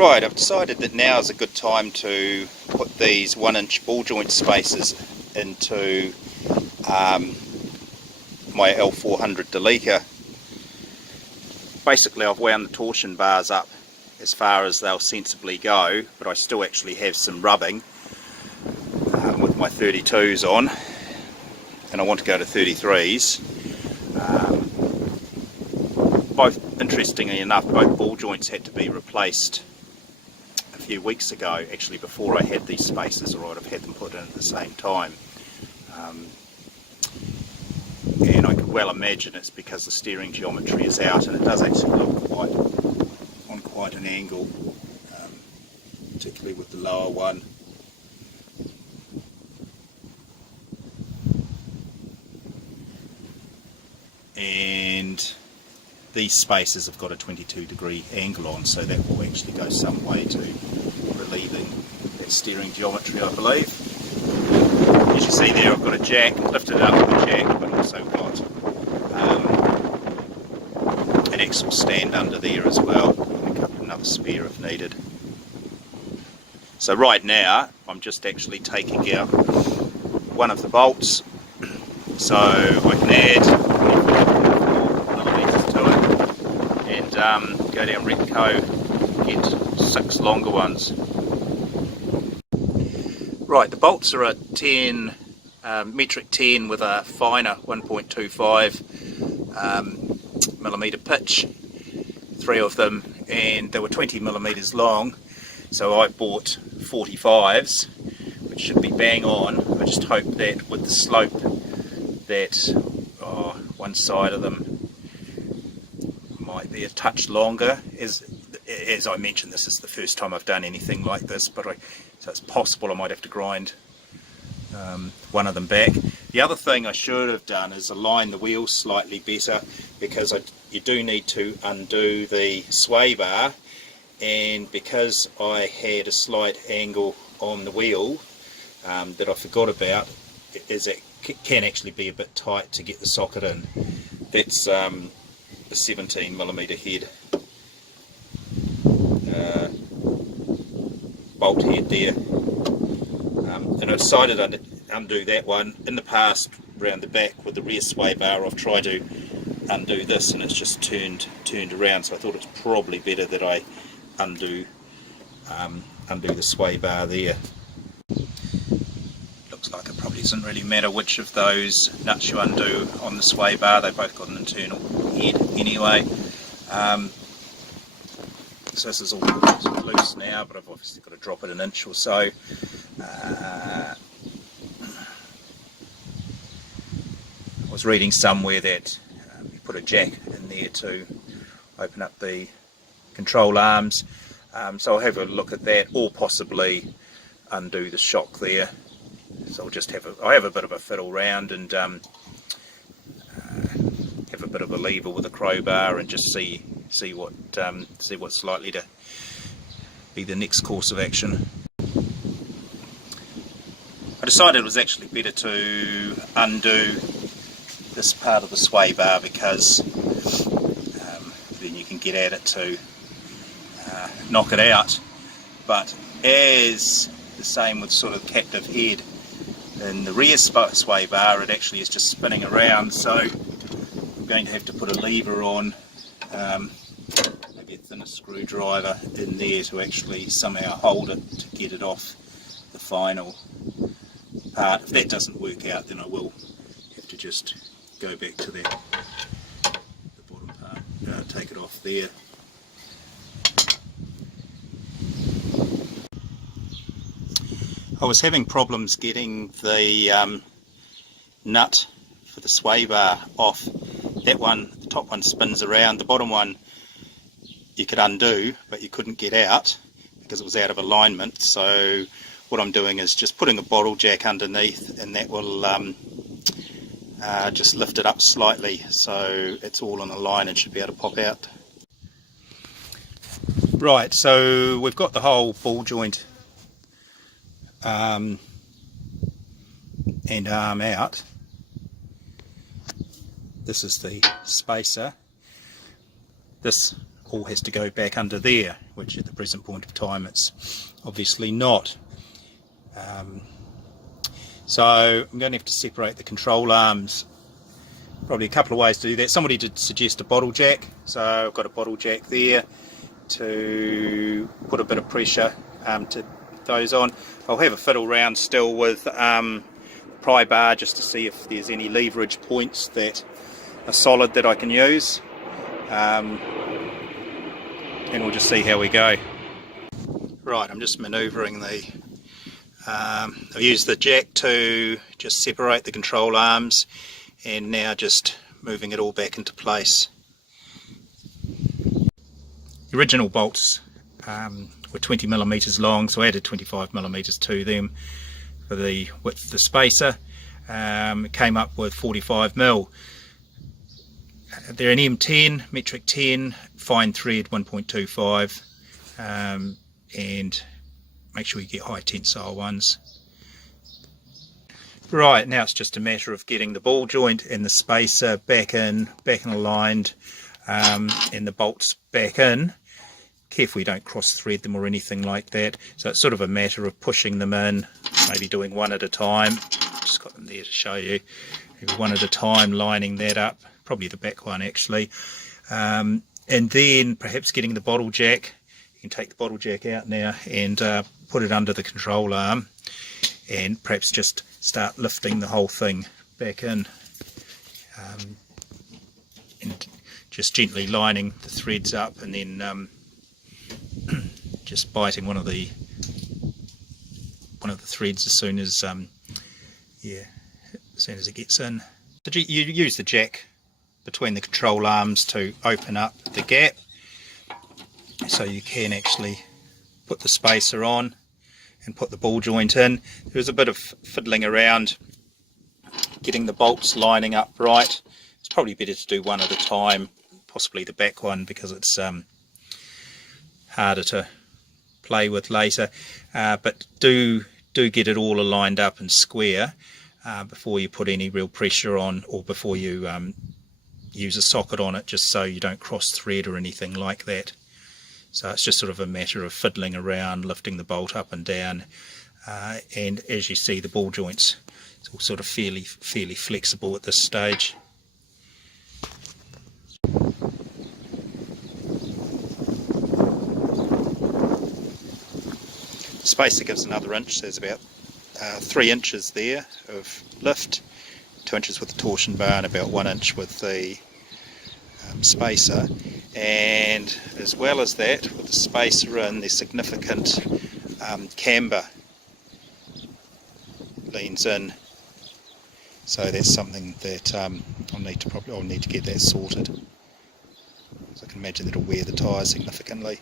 Right, I've decided that now is a good time to put these 1-inch ball joint spacers into my L400 Delica. Basically I've wound the torsion bars up as far as they'll sensibly go, but I still actually have some rubbing with my 32s on, and I want to go to 33s. Interestingly enough, both ball joints had to be replaced a few weeks ago, actually before I had these spacers, or I'd have had them put in at the same time. And I could well imagine it's because the steering geometry is out, and it does actually look on quite an angle, particularly with the lower one. And these spacers have got a 22-degree angle on, so that will actually go some way to relieving that steering geometry, I believe. As you see there, I've got a jack, lifted it up with a jack, but also got an axle stand under there as well, and another spare if needed. So right now, I'm just actually taking out one of the bolts, so I can add go down Repco, get 6 longer ones. Right, the bolts are a 10 metric 10 with a finer 1.25 millimeter pitch, 3 of them, and they were 20 millimeters long, so I bought 45s, which should be bang on. I just hope that with the slope that one side of them might be a touch longer. As I mentioned, this is the first time I've done anything like this, so it's possible I might have to grind one of them back. The other thing I should have done is align the wheels slightly better, because you do need to undo the sway bar, and because I had a slight angle on the wheel that I forgot about, is it can actually be a bit tight to get the socket in. That's the 17 millimeter head bolt head there, and I decided to undo that one. In the past, around the back with the rear sway bar, I've tried to undo this and it's just turned around, so I thought it's probably better that I undo the sway bar there. Looks like it probably doesn't really matter which of those nuts you undo on the sway bar, they both got an internal head anyway. So this is all loose now, but I've obviously got to drop it an inch or so. I was reading somewhere that you put a jack in there to open up the control arms, so I'll have a look at that, or possibly undo the shock there. So I'll just have a bit of a fiddle round and have a bit of a lever with a crowbar and just see what's likely to be the next course of action. I decided it was actually better to undo this part of the sway bar, because then you can get at it to knock it out. But as the same with sort of captive head in the rear sway bar, it actually is just spinning around, so I'm going to have to put a lever on, maybe a thinner screwdriver in there to actually somehow hold it to get it off the final part. If that doesn't work out, then I will have to just go back to the bottom part, take it off there. I was having problems getting the nut for the sway bar off. That one, the top one, spins around. The bottom one you could undo, but you couldn't get out because it was out of alignment. So what I'm doing is just putting a bottle jack underneath, and that will just lift it up slightly so it's all on a line and should be able to pop out. Right, so we've got the whole ball joint and arm out. This is the spacer. This all has to go back under there, which at the present point of time it's obviously not. So I'm going to have to separate the control arms. Probably a couple of ways to do that. Somebody did suggest a bottle jack, so I've got a bottle jack there to put a bit of pressure to those on. I'll have a fiddle round still with pry bar just to see if there's any leverage points that are solid that I can use, and we'll just see how we go. Right, I'm just manoeuvring the I've used the jack to just separate the control arms, and now just moving it all back into place. The original bolts were 20mm long, so I added 25mm to them for the width of the spacer. It came up with 45mm. They're an M10, metric 10, fine thread 1.25, and make sure you get high tensile ones. Right, now it's just a matter of getting the ball joint and the spacer back in aligned, and the bolts back in. Careful you don't cross thread them or anything like that. So it's sort of a matter of pushing them in, maybe doing one at a time. Just got them there to show you. Maybe one at a time, lining that up, probably the back one actually. And then perhaps getting the bottle jack. You can take the bottle jack out now and put it under the control arm, and perhaps just start lifting the whole thing back in, and just gently lining the threads up, and then just biting one of the threads as soon as it gets in. So you use the jack between the control arms to open up the gap, so you can actually put the spacer on and put the ball joint in. There's a bit of fiddling around getting the bolts lining up right. It's probably better to do one at a time, possibly the back one, because it's harder to play with later, but do get it all aligned up and square before you put any real pressure on, or before you use a socket on it, just so you don't cross thread or anything like that. So it's just sort of a matter of fiddling around, lifting the bolt up and down, and as you see, the ball joints, it's all sort of fairly flexible at this stage. The spacer gives another inch, there's about 3 inches there of lift, 2 inches with the torsion bar and about 1 inch with the spacer. And as well as that, with the spacer in, there's significant camber leans in, so that's something that I'll need to get that sorted. So I can imagine that'll wear the tyre significantly.